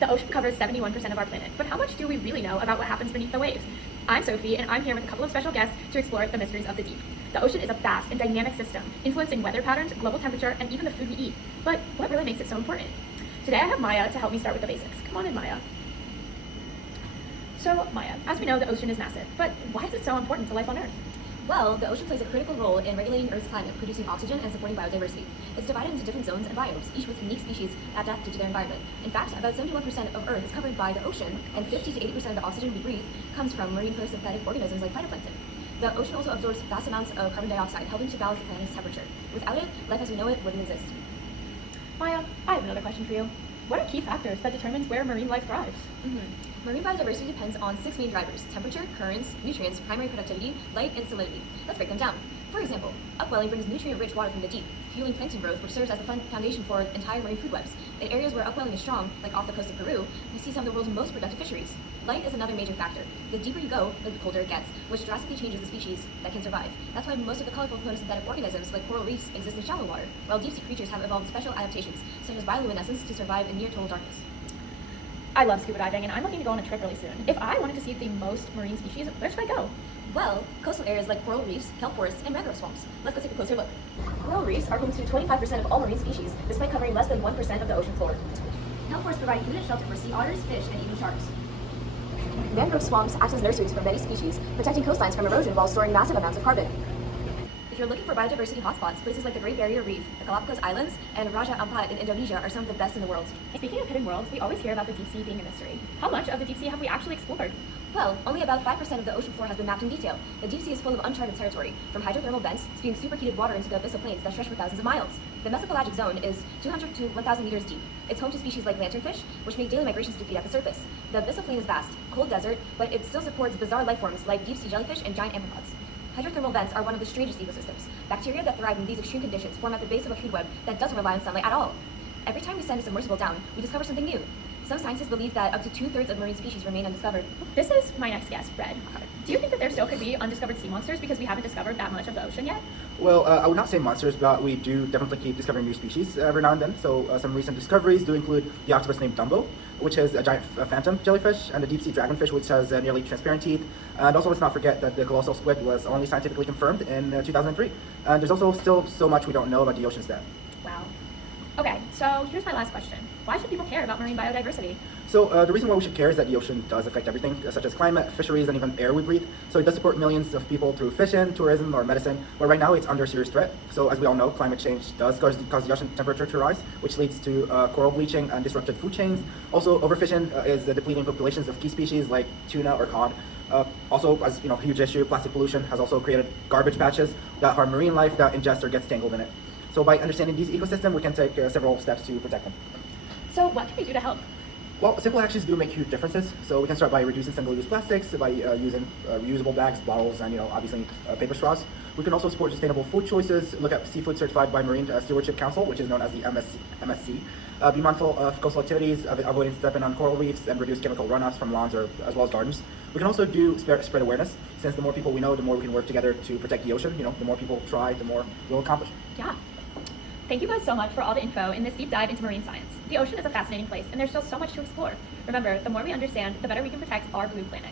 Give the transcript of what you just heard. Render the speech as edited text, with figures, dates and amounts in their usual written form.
The ocean covers 71% of our planet, but how much do we really know about what happens beneath the waves? I'm Sophie, and I'm here with a couple of special guests to explore the mysteries of the deep. The ocean is a vast and dynamic system, influencing weather patterns, global temperature, and even the food we eat. But what really makes it so important? Today I have Maya to help me start with the basics. Come on in, Maya. So, Maya, as we know, the ocean is massive, but why is it so important to life on Earth? Well, the ocean plays a critical role in regulating Earth's climate, producing oxygen and supporting biodiversity. It's divided into different zones and biomes, each with unique species adapted to their environment. In fact, about 71% of Earth is covered by the ocean, and 50 to 80% of the oxygen we breathe comes from marine photosynthetic organisms like phytoplankton. The ocean also absorbs vast amounts of carbon dioxide, helping to balance the planet's temperature. Without it, life as we know it wouldn't exist. Maya, I have another question for you. What are key factors that determines where marine life thrives? Marine biodiversity depends on 6 main drivers: temperature, currents, nutrients, primary productivity, light, and salinity. Let's break them down. For example, upwelling brings nutrient-rich water from the deep, fueling plankton growth, which serves as the foundation for entire marine food webs. In areas where upwelling is strong, like off the coast of Peru, we see some of the world's most productive fisheries. Light is another major factor. The deeper you go, the colder it gets, which drastically changes the species that can survive. That's why most of the colorful photosynthetic organisms, like coral reefs, exist in shallow water, while deep-sea creatures have evolved special adaptations, such as bioluminescence, to survive in near-total darkness. I love scuba diving, and I'm looking to go on a trip really soon. If I wanted to see the most marine species, where should I go? Well, coastal areas like coral reefs, kelp forests, and mangrove swamps. Let's go take a closer look. Coral reefs are home to 25% of all marine species, despite covering less than 1% of the ocean floor. Kelp forests provide food and shelter for sea otters, fish, and even sharks. Mangrove swamps act as nurseries for many species, protecting coastlines from erosion while storing massive amounts of carbon. If you're looking for biodiversity hotspots, places like the Great Barrier Reef, the Galapagos Islands, and Raja Ampat in Indonesia are some of the best in the world. Speaking of hidden worlds, we always hear about the deep sea being a mystery. How much of the deep sea have we actually explored? Well, only about 5% of the ocean floor has been mapped in detail. The deep sea is full of uncharted territory, from hydrothermal vents spewing superheated water into the abyssal plains that stretch for thousands of miles. The mesopelagic zone is 200 to 1,000 meters deep. It's home to species like lanternfish, which make daily migrations to feed at the surface. The abyssal plain is vast, cold desert, but it still supports bizarre life forms like deep sea jellyfish and giant amphipods. Hydrothermal vents are one of the strangest ecosystems. Bacteria that thrive in these extreme conditions form at the base of a food web that doesn't rely on sunlight at all. Every time we send a submersible down, we discover something new. Some scientists believe that up to 2/3 of marine species remain undiscovered. This is my next guess, Red. Do you think that there still could be undiscovered sea monsters because we haven't discovered that much of the ocean yet? Well, I would not say monsters, but we do definitely keep discovering new species every now and then. So some recent discoveries do include the octopus named Dumbo, which is a giant phantom jellyfish, and the deep-sea dragonfish, which has nearly transparent teeth. And also, let's not forget that the colossal squid was only scientifically confirmed in 2003. And there's also still so much we don't know about the ocean's depth. Wow. Okay, so here's my last question. Why should people care about marine biodiversity? So the reason why we should care is that the ocean does affect everything, such as climate, fisheries, and even air we breathe. So it does support millions of people through fishing, tourism, or medicine, but right now it's under serious threat. So as we all know, climate change does cause the ocean temperature to rise, which leads to coral bleaching and disrupted food chains. Also, overfishing is depleting populations of key species like tuna or cod. Also, as you know, huge issue, plastic pollution has also created garbage patches that harm marine life that ingests or gets tangled in it. So by understanding these ecosystems, we can take several steps to protect them. So what can we do to help? Well, simple actions do make huge differences. So we can start by reducing single-use plastics, by using reusable bags, bottles, and obviously paper straws. We can also support sustainable food choices, look at seafood certified by Marine Stewardship Council, which is known as the MSC. Be mindful of coastal activities, avoiding stepping on coral reefs, and reduce chemical runoffs from lawns or as well as gardens. We can also do spread awareness, since the more people we know, the more we can work together to protect the ocean. The more people try, the more we'll accomplish. Yeah. Thank you guys so much for all the info in this deep dive into marine science. The ocean is a fascinating place, and there's still so much to explore. Remember, the more we understand, the better we can protect our blue planet.